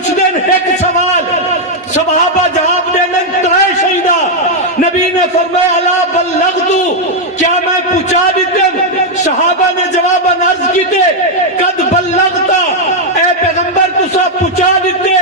پوچھ دین ایک سوال صحابہ جواب دین ترے شہیدہ نبی نے فرمایا الا بلغتو کیا میں پہنچا دیتے صحابہ نے جواب عرض کیتے قد بلغتا اے پیغمبر تسا پہنچا دیتے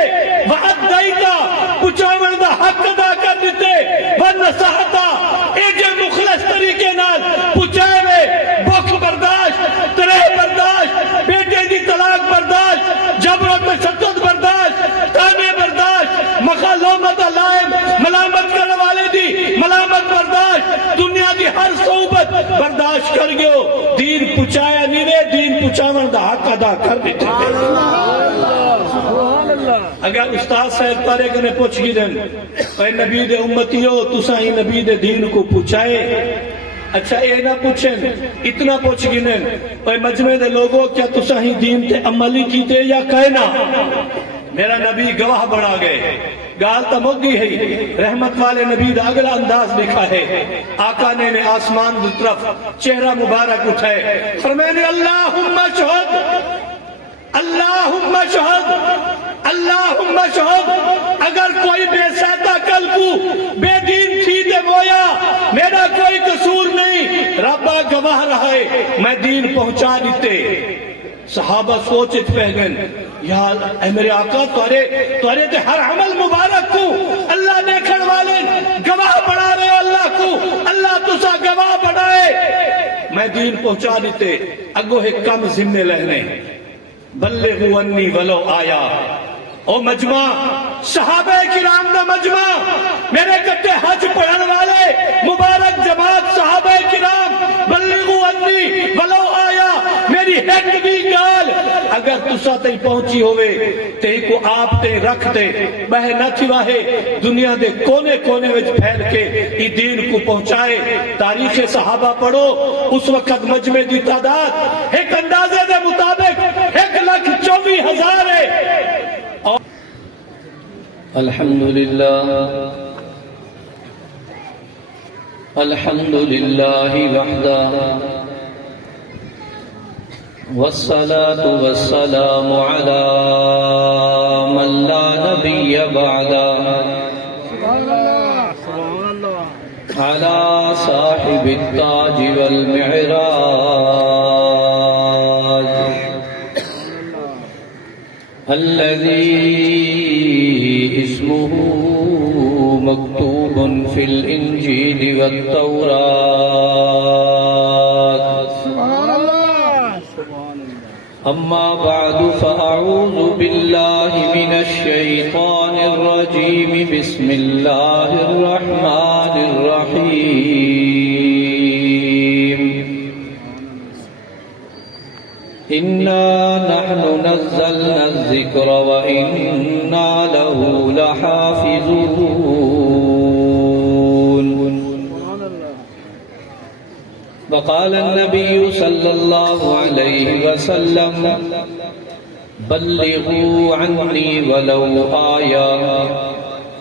وعدیتا پہنچاون دا حق ادا کر دیتے ونصحتا اے جے مخلص طریقے نال پہنچائے وے بخ برداشت ترے برداشت بیٹے دی طلاق برداشت جبر و تشدد برداشت تانے برداشت مخالومت علائم ملامت کرنے والے دی ملامت برداشت دنیا دی ہر صحبت برداشت کر گئے دین پچایا نہیں رہے دین پچاون دا حق ادا کر دیتے اگر استاد صاحب تارے کنے پوچھ گی دن اے نبی دے امتی ہو تسا ہی نبی دے دین کو پچائے اچھا اے نہ پوچھیں اتنا پوچھ گنن اے مجمع دے لوگوں کیا تسا ہی دین تے عملی کیتے یا کہنا میرا نبی گواہ بڑھا گئے گال تا مگی ہے رحمت والے نبی دا اگلا انداز لکھا ہے آقا نے آسمان دی طرف چہرہ مبارک اٹھائے فرمائے اللہم شہد اللہم شہد اللہم شہد اگر کوئی بے سیتا کل کو بے دین تھی دے مویا میرا کوئی قصور نہیں ربا گواہ رہا ہے میں دین پہنچا دیتے صحابہ سوچت پہنگن یا اے میرے آقا توارے تے ہر عمل مبارک کو اللہ دیکھن والے گواہ بڑھا رہے اللہ کو اللہ تسا گواہ بڑھائے میں دین پہنچا دیتے اگو ہے کم ذمہ لہنے بلغوا انی ولو آیا او مجمع صحابہ کرام دا مجمع میرے کتے حج پڑھن والے مبارک جماعت صحابہ کرام بلغوا انی ولو آیا میری ایک بھی گال اگر تسا تے پہنچی ہوئے تے کو آپ تے رکھ دے بہ نہ تھی واہے دنیا دے کونے کونے وچ پھیل کے ای دین کو پہنچائے تاریخ صحابہ پڑھو اس وقت مجمع دی تعداد ایک اندازے دے مطابق 1,24,000 ہے الحمدللہ وحدہ والصلاة والسلام على من لا نبي بعده على صاحب التاج والمعراج الذي اسمه مكتوب في الإنجيل والتوراة أما بعد فأعوذ بالله من الشيطان الرجيم بسم الله الرحمن الرحيم إنا نحن نزلنا الذكر وإنا له لحافظون وقال النبي صلى الله عليه وسلم بلغوا عني ولو آية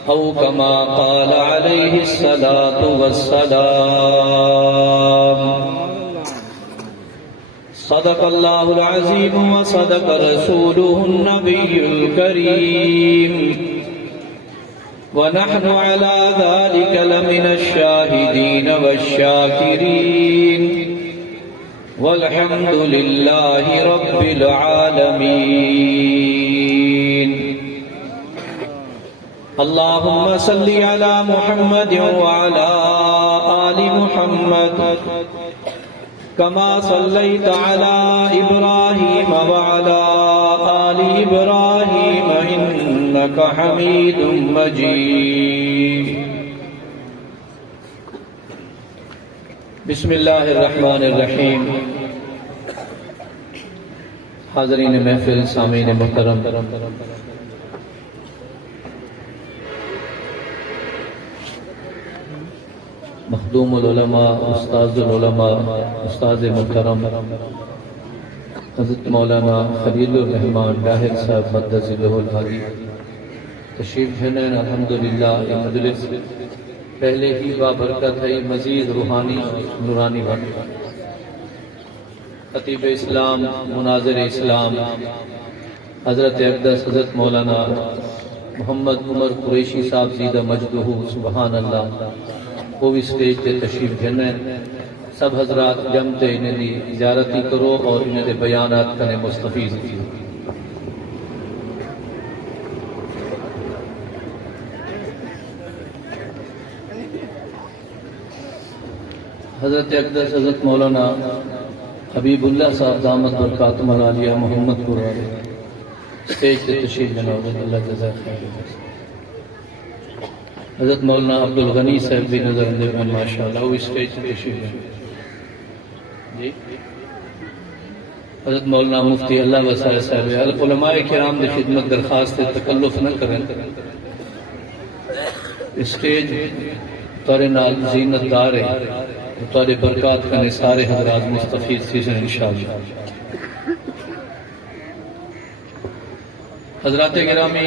أو كما قال عليه الصلاة والسلام صدق الله العظيم وصدق رسوله النبي الكريم ونحن على ذلك لمن الشاهدين والشاكرين والحمد لله رب العالمين اللهم صل على محمد وعلى آل محمد كما صليت على إبراهيم وعلى آل إبراهيم إنك حميد مجيد بسم اللہ الرحمن الرحیم حاضرین محفل سامعین محترم مخدوم العلماء استاذ العلماء استاذ محترم حضرت مولانا خلیل الرحمان ڈاہر صاحب مدث له الحادی تشریف جنین الحمدللہ یہ مجلس پہلے ہی بابرکت ہے مزید روحانی نورانی بن خطیب اسلام مناظر اسلام حضرت اقدس حضرت مولانا محمد عمر قریشی صاحب زیدہ مجدہ سبحان اللہ وہ بھی سٹیج تے تشریف گھنے سب حضرات جمتے انہیں دی زیارتی کرو اور انہیں دے بیانات کرنے مستفیض کیو حضرت اقدس حضرت مولانا حبیب اللہ صاحب دامت برکاتہم العالیہ محمد قرآن سٹیج تے تشریف جناب اللہ جزائے خیر حضرت مولانا عبدالغنی صاحب بھی نظر اندر میں ماشاءاللہ وہ سٹیج تے تشریف جی حضرت مولانا مفتی اللہ وسائل صاحب علماء کرام دی خدمت درخواست تکلف نہ کریں سٹیج تارے نال زینت دار ہے تارے برکات کرنے سارے حضرات مستفید سیزن انشاءاللہ حضرات گرامی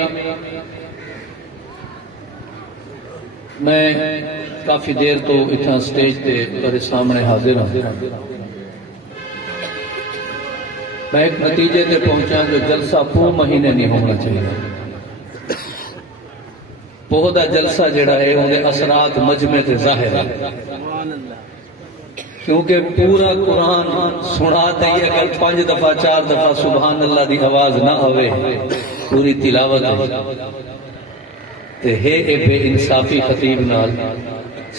میں کافی دیر تو اتنا سٹیج تے تارے سامنے حاضر ہوں میں ایک نتیجے تے پہنچا جو جلسہ پو مہینے نہیں ہونا چاہیے پوہ دا جلسہ جڑا ہے انہیں اثرات مجمع تے ظاہر ہے کیونکہ پورا قرآن سنا دئیے اگر 5 دفعہ 4 دفعہ سبحان اللہ دی آواز نہ ہوئے پوری تلاوت تے ہے اے بے انصافی خطیب نال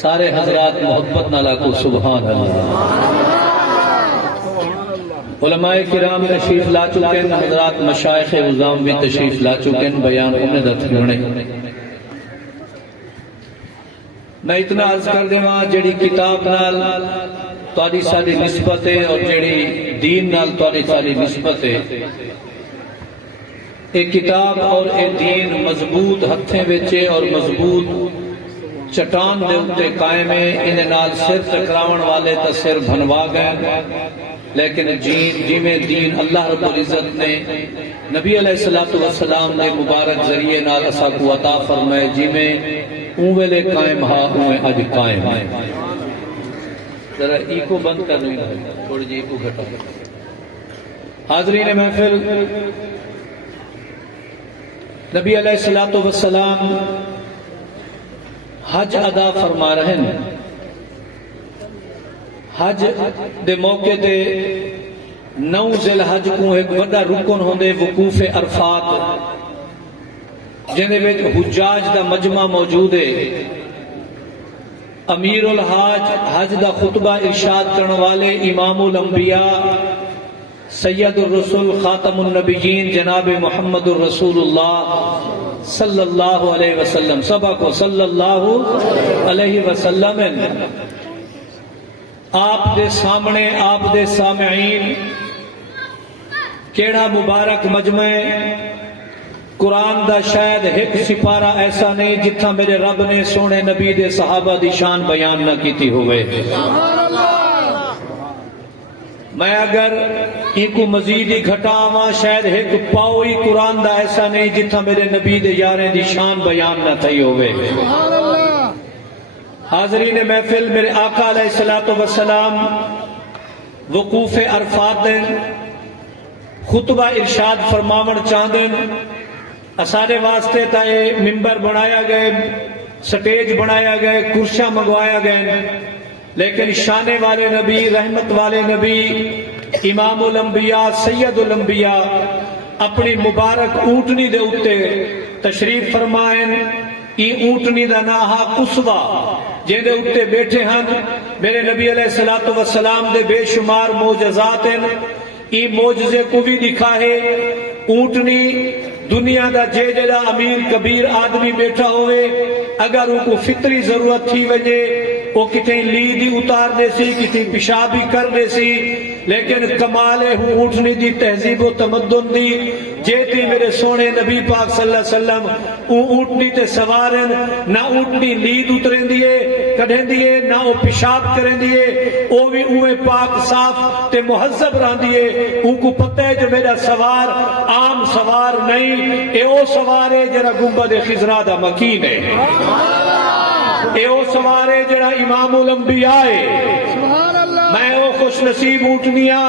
سارے حضرات محبت نالا کو سبحان اللہ علماء کرام تشریف لا چکے ہیں حضرات مشائخ عظام بھی تشریف لا چکے ہیں بیان انہیں درد کرنے میں اتنا عرض کر دے وہاں جڑی کتاب نال تاری ساری نسبت ہے اور جڑی دین نال تاری ساری نسبت ہے ایک کتاب اور ایک دین مضبوط ہتھیں وچے اور مضبوط چٹان دے اتے قائم ہے انہیں نال سر ٹکراون والے تا سر بھنوا گئے لیکن جی میں دین اللہ رب العزت نے نبی علیہ السلام نے مبارک ذریعے نال اسا کو عطا فرمائے جی میں اوے قائم ہاں اوے اج قائم ذرا ای کو بند کر لیں تھوڑی جی کو گھٹا حاضرین محفل نبی علیہ السلام حج ادا فرما رہے ہیں حج دے موقع دے 9 ذی الحج کو ایک بڑا رکن ہوندے وقوف عرفات جنہیں وچ حجاج دا مجمع موجود ہے امیر الحاج حج دا خطبہ ارشاد کرنے والے امام الانبیاء سید الرسول خاتم النبیین جناب محمد الرسول اللہ صلی اللہ علیہ وسلم سبا کو صلی اللہ علیہ وسلم آپ دے سامنے آپ دے سامعین کیڑا مبارک مجمع قرآن دا شاید ایک سپارہ ایسا نہیں جتنا میرے رب نے سونے نبی دے صحابہ دی شان بیان نہ کیتی ہوئے میں اگر ایکو مزید ہی گھٹاواں شاید ایک پاؤی قرآن دا ایسا نہیں جتنا میرے نبی دے یاریں دی شان بیان نہ تھی ہوئے حاضرین محفل میرے آقا علیہ السلام وقوف عرفات دیں خطبہ ارشاد فرماون چاندن اسارے واسطے تا ممبر بنایا گئے سٹیج بنایا گئے کرسیاں منگوایا گئے لیکن شانے والے نبی رحمت والے نبی امام الانبیاء سید الانبیاء اپنی مبارک اونٹنی دے اتے تشریف فرمائیں ای اونٹنی دا ناہا قصوہ جن دے اتے بیٹھے ہیں میرے نبی علیہ السلام دے بے شمار معجزات ہیں ای معجزے کو بھی دکھا ہے اونٹنی دنیا دا جے جڑا امیر کبیر آدمی بیٹھا ہوئے اگر ان کو فطری ضرورت تھی وجہ وہ کتیں لیدی اتار دے سی کتیں پیشابی کر دے سی لیکن کمال اونٹنی دی تہذیب و تمدن دی جیتی میرے سونے نبی پاک صلی اللہ علیہ وسلم اونٹنی تے سوارن نہ اونٹنی لید اتریں دیئے کڑھیں دیئے نہ وہ پیشاب کریں دیئے وہ بھی اوے پاک صاف تے محذب رہن دیئے ان کو پتہ ہے جو میرا سوار عام سوار نہیں اے او سوار ہے جرا گنبد خضرا دا مکین ہے اے او سوار ہے جرا امام الانبیاء ہے میں او خوش نصیب اونٹنیاں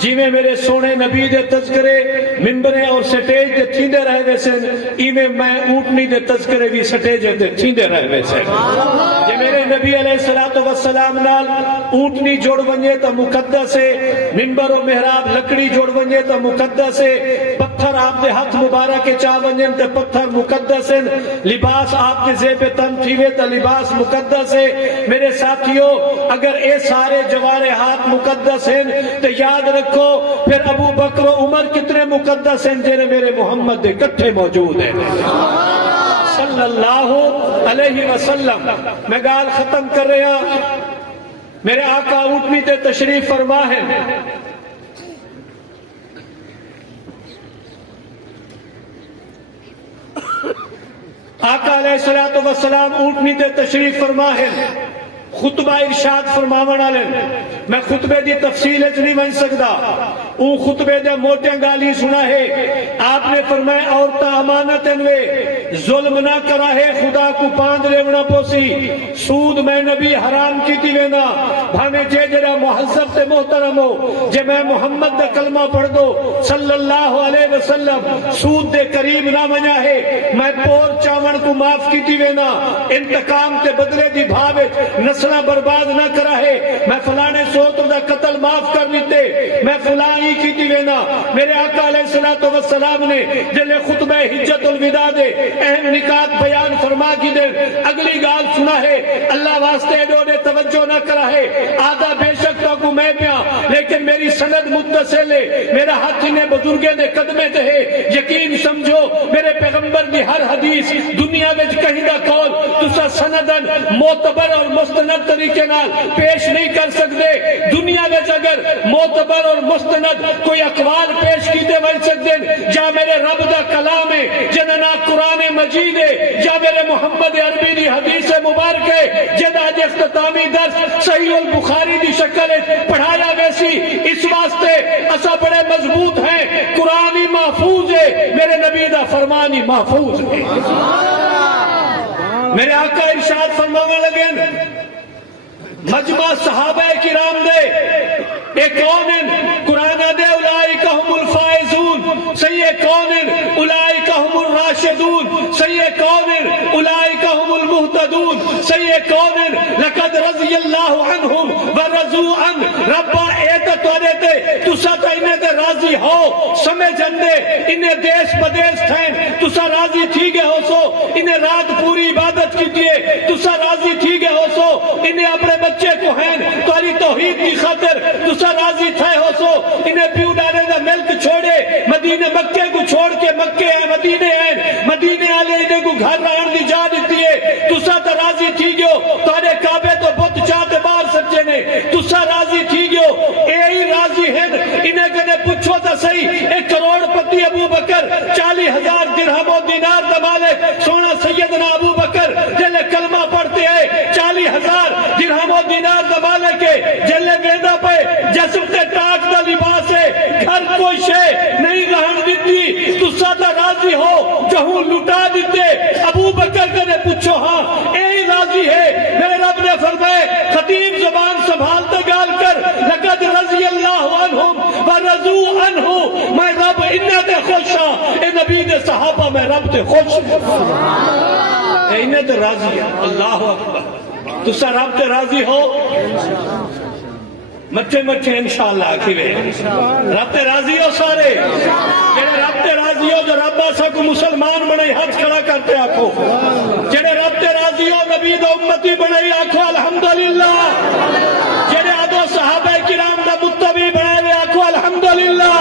جیویں میرے سونے نبی دے تذکرے ممبریں اور سٹیج دے تھیندے رہے ویسن ایویں میں اونٹنی دے تذکرے بھی سٹیج دے تھیندے رہے ویسن جے میرے نبی علیہ السلام نال اونٹنی جوڑ ونجے تا مقدس ہے، ممبر و محراب لکڑی جوڑ ونجے تا مقدس ہے، پتھر آپ دے ہاتھ مبارک کے چاہ ونجن تے پتھر مقدس ہیں، لباس آپ دے زیب تن تھیوے تا لباس مقدس ہے۔ میرے ساتھیوں اگر اے سارے جوارے ہاتھ مقدس ہیں تو یاد رکھو پھر ابو بکر و عمر کتنے مقدس ہیں جنہیں میرے محمد دے کٹھے موجود ہیں صلی اللہ علیہ وسلم۔ میں گال ختم کر رہا، میرے آقا اونٹنی تے تشریف فرما ہے، آقا علیہ السلام اونٹنی تے تشریف فرما ہے، خطبہ ارشاد فرماون والے میں خطبے دی تفصیل اچ نہیں بن سکتا، اون خطبے دے موٹے گالی سنا ہے۔ آپ نے فرمایا عورتہ امانت انوے ظلم نہ کرا ہے، خدا کو پاند لیونا پوسی، سود میں نبی حرام کی دیوینا، بھامے جے جرا محذب تے محترم ہو، جے میں محمد دا کلمہ پڑھ دو صلی اللہ علیہ وسلم، سود دے قریب نہ منیا ہے، میں پور چاون کو معاف کی دیوینا، انتقام تے بدلے دی بھاوے نسلہ برباد نہ کرا ہے، میں فلانے سوتر دا قتل معاف کر دیتے، میں فلانی کی دیوینا۔ میرے آقا علیہ السلام نے جلے خطبہ حجت الوداع دے اہم نکات بیان فرما کی دے اگلی گال سنا ہے، اللہ واسطے انہوں نے توجہ نہ کرا ہے، آدھا بے شک تو کو میں پیا لیکن میری سند متصل ہے، میرا ہاتھ انہیں بزرگے دے قدمے تے ہے، یقین سمجھو میرے پیغمبر دی ہر حدیث دنیا میں کہیں دا کول تسا سندن معتبر اور مستند طریقے نال پیش نہیں کر سکتے، دنیا میں اگر معتبر اور مستند کوئی اقوال پیش کیتے بن سکتے جا میرے رب دا کلام ہے، جننا قرآن مجید ہے، یا میرے محمد عربی دی حدیث مبارک ہے، جدا آج اختتامی درس صحیح البخاری دی شکل پڑھایا ویسی، اس واسطے اسا بڑے مضبوط ہیں، قرآنی محفوظ ہے، میرے نبی دا فرمانی محفوظ ہے۔ میرے آقا ارشاد فرمانے لگے مجمع صحابہ کرام دے ایک کونن قرآن دے اولئک هم الفائزون، سید کونن اولئک هم الراشدون، سید کونن اولئک هم المہتدون، سید کونن لقد رضی اللہ عنہم ورضوا عنہ، ربا ایت توڑے تے تسا تا انہیں دے راضی ہو سمجھن دے انہیں دیش پدیش تھین تسا راضی تھی گے ہو سو، انہیں رات پوری عبادت کی دیئے تسا راضی تھی گے ہو سو، انہیں اپنے بچے کو ہیں تواری توحید کی خاطر تسا راضی تھے ہو سو، انہیں پیو ڈالے دا ملک چھوڑے مدینہ مکے کو چھوڑ کے مکے ہیں مدینے ہیں، مدینے آلے انہیں کو گھر رہن دی جا دیتی ہے، تسا تا راضی تھی گیو توارے کعبے تو بہت چاہتے بار سچے نے، تسا راضی تھی گیو اے ہی راضی ہیں، انہیں کنے پوچھو تا صحیح ایک کروڑ پتی ابو بکر 40,000 درہم و دینار دا مالک سونا سیدنا ابو بکر جلے کلمہ پڑھتے ہیں 40,000 درہم و دینار دا مالک ہے، جلے بیندہ پہ جسم تے ٹاک دا لباس ہے، گھر کوئی شے نہیں رہن دیتی، تسا تا راضی ہو جہوں لٹا دیتے، ابو بکر کنے پوچھو ہاں اے ہی راضی ہے، میرے رب نے فرمائے خطیب زبان سنبھالتے گال کر لقد رضی اللہ عنہم ورضوا عنہ، میں رب انہیں دے خوش ہاں، اے نبی دے صحابہ میں رب دے خوش ہاں، اے انہیں دے راضی ہے، اللہ اکبر، تسا رب دے راضی ہو مچے مچے انشاءاللہ آکھیوے رب تے راضی ہو سارے، جنہیں رب تے راضی ہو جو رب آسا کو مسلمان بنائی ہاتھ کھڑا کرتے آکھو، جنہیں رب تے راضی ہو نبی دا امتی بنائی آکھو الحمدللہ، جنہیں آدھو صحابہ کرام دا متبی بنائے آکھو الحمدللہ،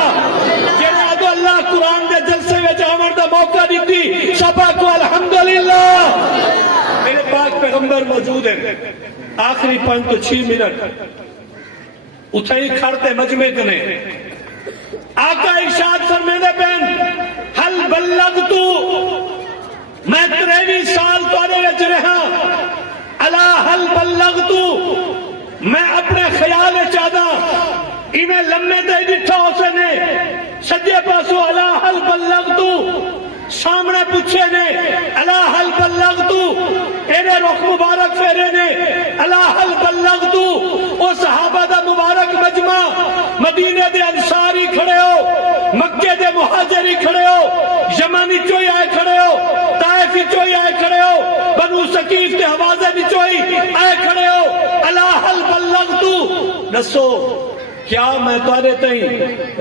جنہیں آدھو اللہ قرآن دے جلسے میں جامر دا موقع دیتی سب آکھو الحمدللہ۔ میرے پاک پیغمبر موجود ہیں، آخری 5 to 6 منٹ اتھائی کھڑتے مجمع کنے، آقا ارشاد فرمیدے پہن حل بلغتو، میں 23 سال توڑے وچ رہا، الا حل بلغتو، میں اپنے خیال چاہدا انہیں لمحے دے ڈٹھا ہو سنے، سجے پاسو الا حل بلغتو، سامنے پوچھے نے الا حل بلغتو، اینے رخ مبارک فیرے نے الا حل بلغتو، او صحابہ دا مبارک مجمع مدینے دے انصار یمن چوئی آئے کھڑے ہو، طائف چوئی آئے کھڑے ہو، بنو ثقیف تے حوازن چوئی آئے کھڑے ہو، الا حل بلغتو، دسو کیا میں تارے تئیں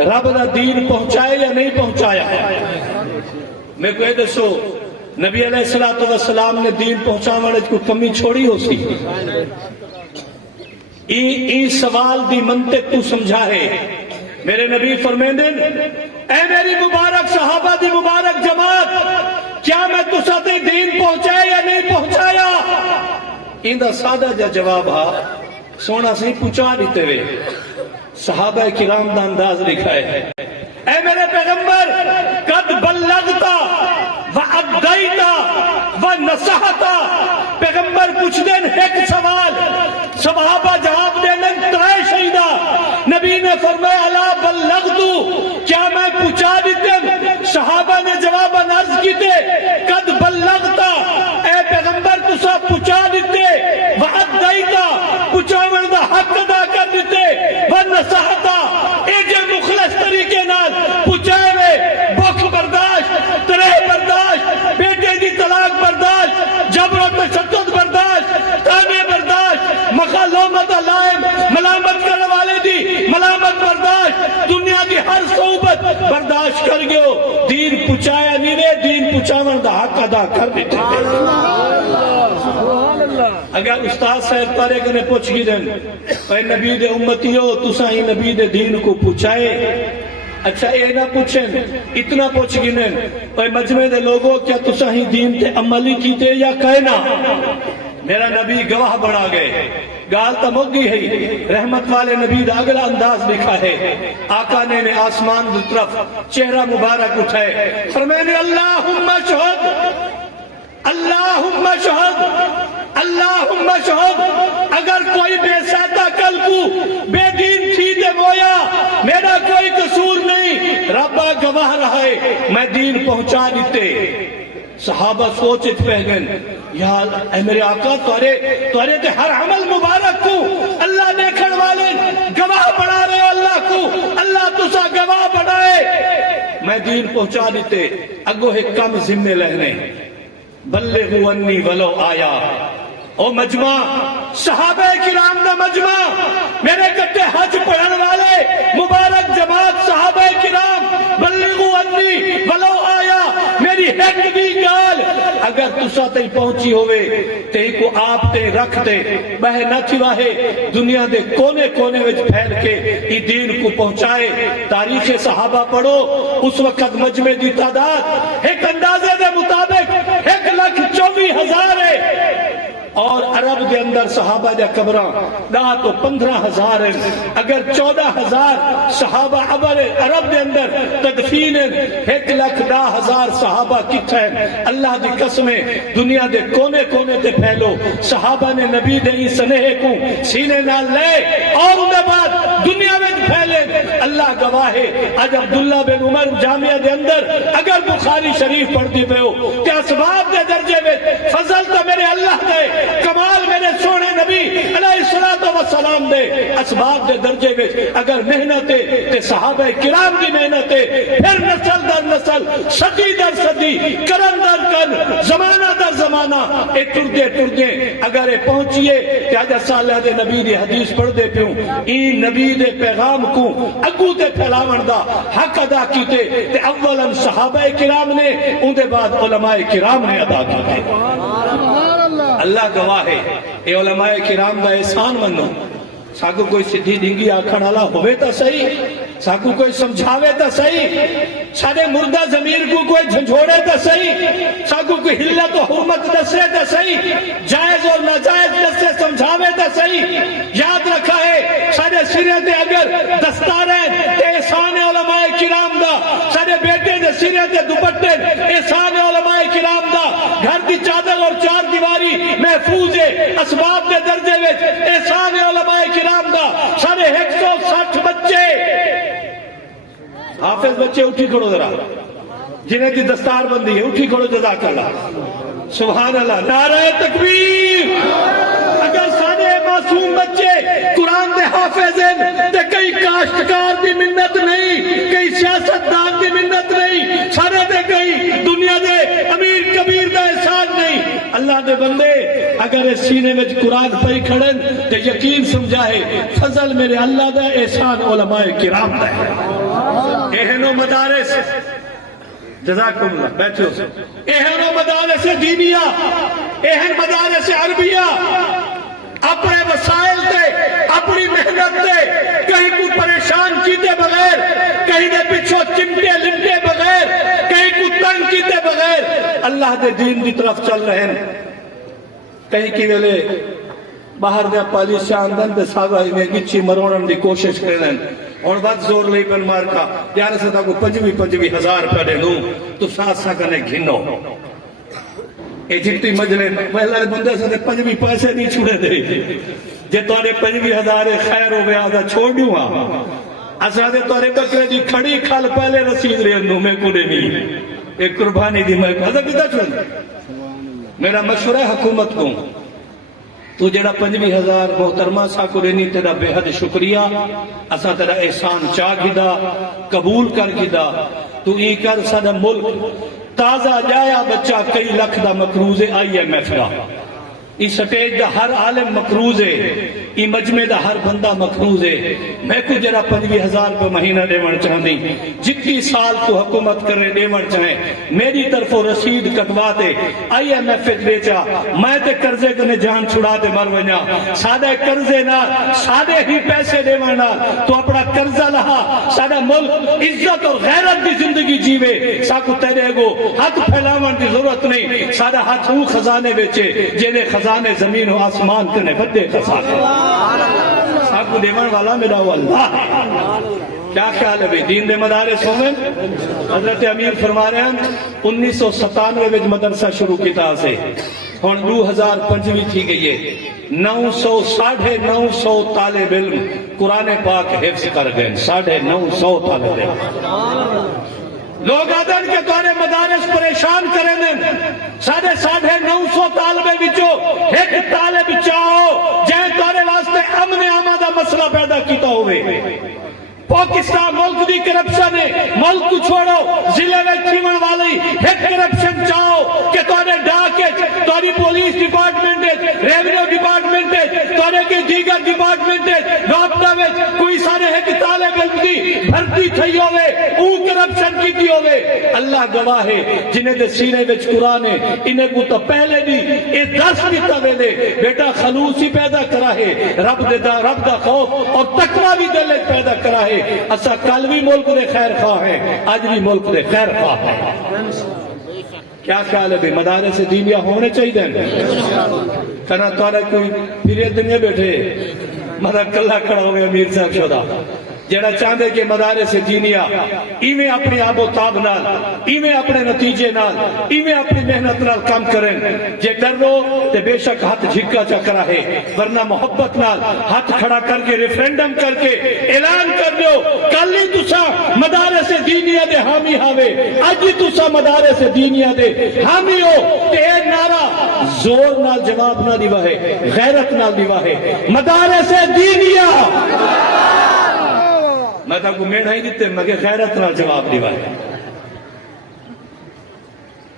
رب دا دین پہنچائے یا نہیں پہنچایا؟ میں کوئی دسو نبی علیہ السلام نے دین پہنچانے کو کمی چھوڑی ہو سی؟ ای سوال دی منطق تو سمجھا ہے۔ میرے نبی فرمیندن اے میری مبارک صحابہ دی مبارک جماعت، کیا میں تسا تے دین پہنچایا یا نہیں پہنچایا؟ اندہ سادہ جا جواب ہا سونا سے پوچھا دیتے ہوئے صحابہ کرام دا انداز لکھا ہے، اے میرے پیغمبر قد بلغتا وعدیتا ونصحتا، پیغمبر پوچھ دین ایک سوال، صحابہ جواب دین ترائے شہیدہ، نبی نے فرمایا الا بلغتو، کیا میں پوچھا دیتے؟ صحابہ نے جواب عرض کیتے قد بلغتا، اے پیغمبر تسا پوچھا دیتے، وعدیتا پوچھاون دا حق ادا کر دیتے، ونصحتا اے جے مخلص طریقے نال پوچھائے وے، بخ برداشت، ترے برداشت، بیٹے دی طلاق برداشت، جبر و تشدد برداشت، تانے برداشت، مخالومت علائم ملامت کرنے والے دی ملامت برداشت، دنیا دی ہر صحبت برداشت کر گئو، دین پچایا نہیں رہے، دین پچاون دا حق ادا کر دیتے اگر استاد صاحب تارے کنے پوچھ گی دن اے نبی دے امتیو تسا ہی نبی دے دین کو پوچھائے؟ اچھا اے نہ پوچھیں اتنا پوچھ گنن اے مجمع دے لوگوں کیا تسا ہی دین تے عملی کیتے یا کہنا؟ میرا نبی گواہ بڑھا گئے، گال تا مگی ہے، رحمت والے نبی دا اگلا انداز لکھا ہے، آقا نے آسمان دی طرف چہرہ مبارک اٹھائے، فرمانے اللہم شہد اللہم شہد اللہم شہد، اگر کوئی بے سیدہ کل کو بے دین تھی دے مویا میرا کوئی قصور نہیں، ربا گواہ رہا ہے میں دین پہنچا دیتے۔ صحابہ سوچت پہنن یا اے میرے آقا توارے تے ہر عمل مبارک کو اللہ دیکھن والے گواہ بڑھا رہے ہو، اللہ کو اللہ تسا گواہ بڑھائے، میں دین پہنچا دیتے۔ اگو ایک کم ذمہ لہنے بلغوا انی ولو آیا، او مجمع صحابہ کرام دا مجمع، میرے کتے حج پڑھن والے مبارک جماعت صحابہ کرام، بلغوا انی ولو آیا، میری ایک بھی گال اگر تسا تے پہنچی ہوئے تے کو آپ تے رکھ دے بہ نہ تھی واہے دنیا دے کونے کونے وچ پھیل کے ای دین کو پہنچائے۔ تاریخ صحابہ پڑھو، اس وقت مجمع دی تعداد ایک اندازے دے مطابق 1,24,000 ہے، اور عرب دے اندر صحابہ دے قبراں 10 تو 15,000 ہیں، اگر 14,000 صحابہ عرب دے اندر تدفین ہیں، 1,10,000 صحابہ کتھے ہیں؟ اللہ دی قسمیں دنیا دے کونے کونے تے پھیلو، صحابہ نے نبی دے ہی سنہے کو سینے نال لے اور انہیں بعد دنیا میں پھیلے۔ اللہ گواہ ہے آج عبداللہ بن عمر جامعہ دے اندر اگر بخاری شریف پڑھ دی پہ ہو کہ اسباب دے درجے میں فضل تو میرے اللہ دے، کمال میرے سونے نبی علیہ السلام دے، اسباب دے درجے میں اگر محنت تے صحابہ کرام کی محنت پھر نسل در نسل، صدی در صدی، کرن در کرن، زمانہ در زمانہ، اے ٹردے ٹردے اگر پہنچیے کہ آج صالح دے نبی دی حدیث پڑھ دے پیوں، این نبی دے پیغام کو اگو تے پھیلاون دا حق ادا کیتے تے اولاً صحابہ کرام نے، ان دے بعد علماء کرام نے ادا کیتے۔ اللہ گواہ ہے اے علماء کرام دا احسان منو، ساکو کوئی سدھی ڈنگی آکھن والا ہوئے تا صحیح، ساکو کوئی سمجھاوے تا صحیح، سارے مردہ ضمیر کو کوئی جھنجھوڑے تا صحیح، ساکو کوئی حلت و حرمت دسے تا صحیح، جائز اور ناجائز دسے سمجھاوے تا صحیح۔ یاد رکھا ہے سارے سرے دے اگر دستاریں تے احسان علماء کرام دا، سارے بیٹے دے سرے دے دوپٹے احسان علماء کرام دا، گھر دی چادر اور چار دیواری محفوظ ہے اسباب دے درجے وچ احسان علماء کرام دا، سارے 160 بچے حافظ بچے اٹھی کھڑو ذرا، جنہیں دی دستار بندی ہے اٹھی کھڑو، جزاک اللہ، سبحان اللہ، نعرہ تکبیر۔ اگر سارے معصوم بچے قرآن دے حافظ ہیں تے کئی کاشتکار دی منت نہیں، کئی سیاستدان دی منت نہیں، سارے دے کئی دنیا اگر اس سینے میں قرآن پڑھی کھڑن تو یقین سمجھائے فضل میرے اللہ دا احسان علماء کرام دا ہے اہنو مدارس جزاکم اللہ بیٹھو اہنو مدارس دینیا اہن مدارس عربیہ اپنے وسائل تے اپنی محنت تے کہیں کو پریشان کیتے بغیر کہیں دے پچھو چمٹے لمٹے بغیر کہیں کو تنگ کیتے بغیر اللہ دے دین دی طرف چل رہے ہیں کہیں کی ویلے باہر دے پالیس آندن دے ساگا میں گچھی مرونن دی کوشش کریں اور بات زور لئی پن مار کا یار سے تا کو 25,000 روپے دے دوں تو ساتھ سا کنے گھنو اے جتنی مجلے محلہ بندے سے 25 پیسے نہیں چھوڑے دے جے توڑے 25,000 خیر ہو گیا آدھا چھوڑ دوں اسا دے توڑے بکرے دی کھڑی کھال پہلے رسید رہے اندوں میں کو نہیں ایک قربانی دی میں ادھا کتا چھوڑ میرا مشورہ حکومت کو تو جڑا 25,000 محترمہ سا کو رہنی تیرا بے حد شکریہ اسا تیرا احسان چاہ گدا قبول کر گدا تو ای کر ساڑا ملک تازہ جایا بچہ کئی لکھ دا مقروض IMF کا ای سٹیج دا ہر عالم مقروض ہے ای مجمع دا ہر بندہ مقروض ہے میں کو جرا 25,000 پر مہینہ دیوڑ چاہتی جتنی سال تو حکومت کرے دیوڑ چاہیں میری طرف رسید کٹوا دے IMF دے چاہ میں تے قرضے کنے جان چھڑا دے مر ونیا سادہ قرضے نہ سادہ ہی پیسے دیوڑ نہ تو اپنا قرضہ لہا سادہ ملک عزت اور غیرت دی زندگی جیوے ساکو تیرے گو ہاتھ پھیلاون دی ضرورت نہیں سادہ ہاتھ ہوں خزانے بیچے جنہیں خزانے زمین و آسمان کنے بدے خزانے ساکو دیوان والا میرا وہ اللہ ہے کیا خیال ہے بھی دین دے مدارس ہوئے حضرت امیر فرما رہے ہیں 1997 میں مدرسہ شروع کیتا سے ہون 2025 تھی گئی ہے 900 طالب علم قرآن پاک حفظ کر گئے 950 طالب علم لوگ آدھن کے توڑے مدارس پریشان کریں دیں 950 طالب بچو ایک طالب چاہو جہاں توڑے واسطے امن آمادہ مسئلہ پیدا کیتا ہوئے پاکستان ملک دی کرپشن ہے ملک کو چھوڑو ضلع میں کھیمن والی ایک کرپشن چاہو کہ توڑے ڈاکے توڑی پولیس ڈپارٹمنٹ ہے ریونیو ڈپارٹمنٹ ہے توڑے کے دیگر ڈپارٹمنٹ ہے رابطہ میں کوئی سارے ایک طالب علم دی بھرتی تھی ہوئے او کرپشن کی تھی ہوئے اللہ گواہ ہے جنہیں دے سینے وچ قرآن ہے انہیں کو تو پہلے بھی اس درس کی طویلے بیٹا خلوصی پیدا کرا ہے رب دا خوف اور تقوی بھی دلت پیدا کرا ہے اسا کل بھی ملک دے خیر خواہ ہیں آج بھی ملک دے خیر خواہ ہیں کیا خیال ہے بھی مدارس دینیہ ہونے چاہیے دیں کہنا توڑے کوئی پھر دنیا بیٹھے مدد کلہ کھڑا ہوئے امیر صاحب شدہ جڑا چاندے کہ مدارس دینیہ ایویں اپنی آب و تاب نال ایویں اپنے نتیجے نال ایویں اپنی محنت نال کام کریں جے ڈر رو تے بے شک ہاتھ جھکا چکرا ہے ورنہ محبت نال ہاتھ کھڑا کر کے ریفرینڈم کر کے اعلان کر دیو کل ہی تسا مدارس دینیہ دے حامی ہاوے آج ہی تسا مدارس دینیہ دے حامی ہو تے اے نعرہ زور نال جواب نہ دیوا ہے غیرت نال دیوا ہے مدارس دینیہ میں تو میڑ ہی دیتے مگر غیرت نہ جواب دیوا ہے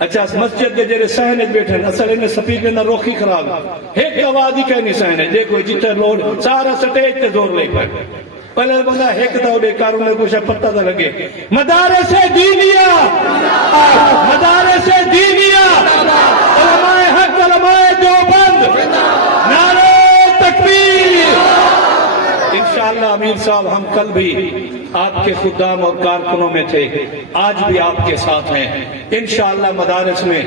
اچھا اس مسجد کے جرے سہنے بیٹھے اصل انہیں سپیکر نہ روخی خراب ایک آوازی کہنی سہنے دیکھو جیتے لوڈ سارا سٹیج تے زور لے پائے پہلے بندہ ایک دا اڑے کاروں نے کچھ پتہ دا لگے مدارس دینیہ علماء حق علماء دیوبند نعرہ تکبیر انشاءاللہ امیر صاحب ہم کل بھی آپ کے خدام اور کارکنوں میں تھے آج بھی آپ کے ساتھ ہیں انشاءاللہ مدارس میں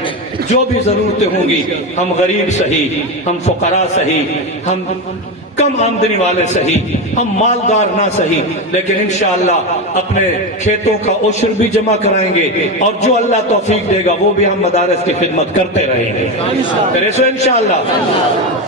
جو بھی ضرورتیں ہوں گی ہم غریب صحیح ہم فقراء صحیح ہم کم آمدنی والے صحیح ہم مالدار نہ صحیح لیکن انشاءاللہ اپنے کھیتوں کا عشر بھی جمع کرائیں گے اور جو اللہ توفیق دے گا وہ بھی ہم مدارس کی خدمت کرتے رہیں گے پھر ایسو انشاءاللہ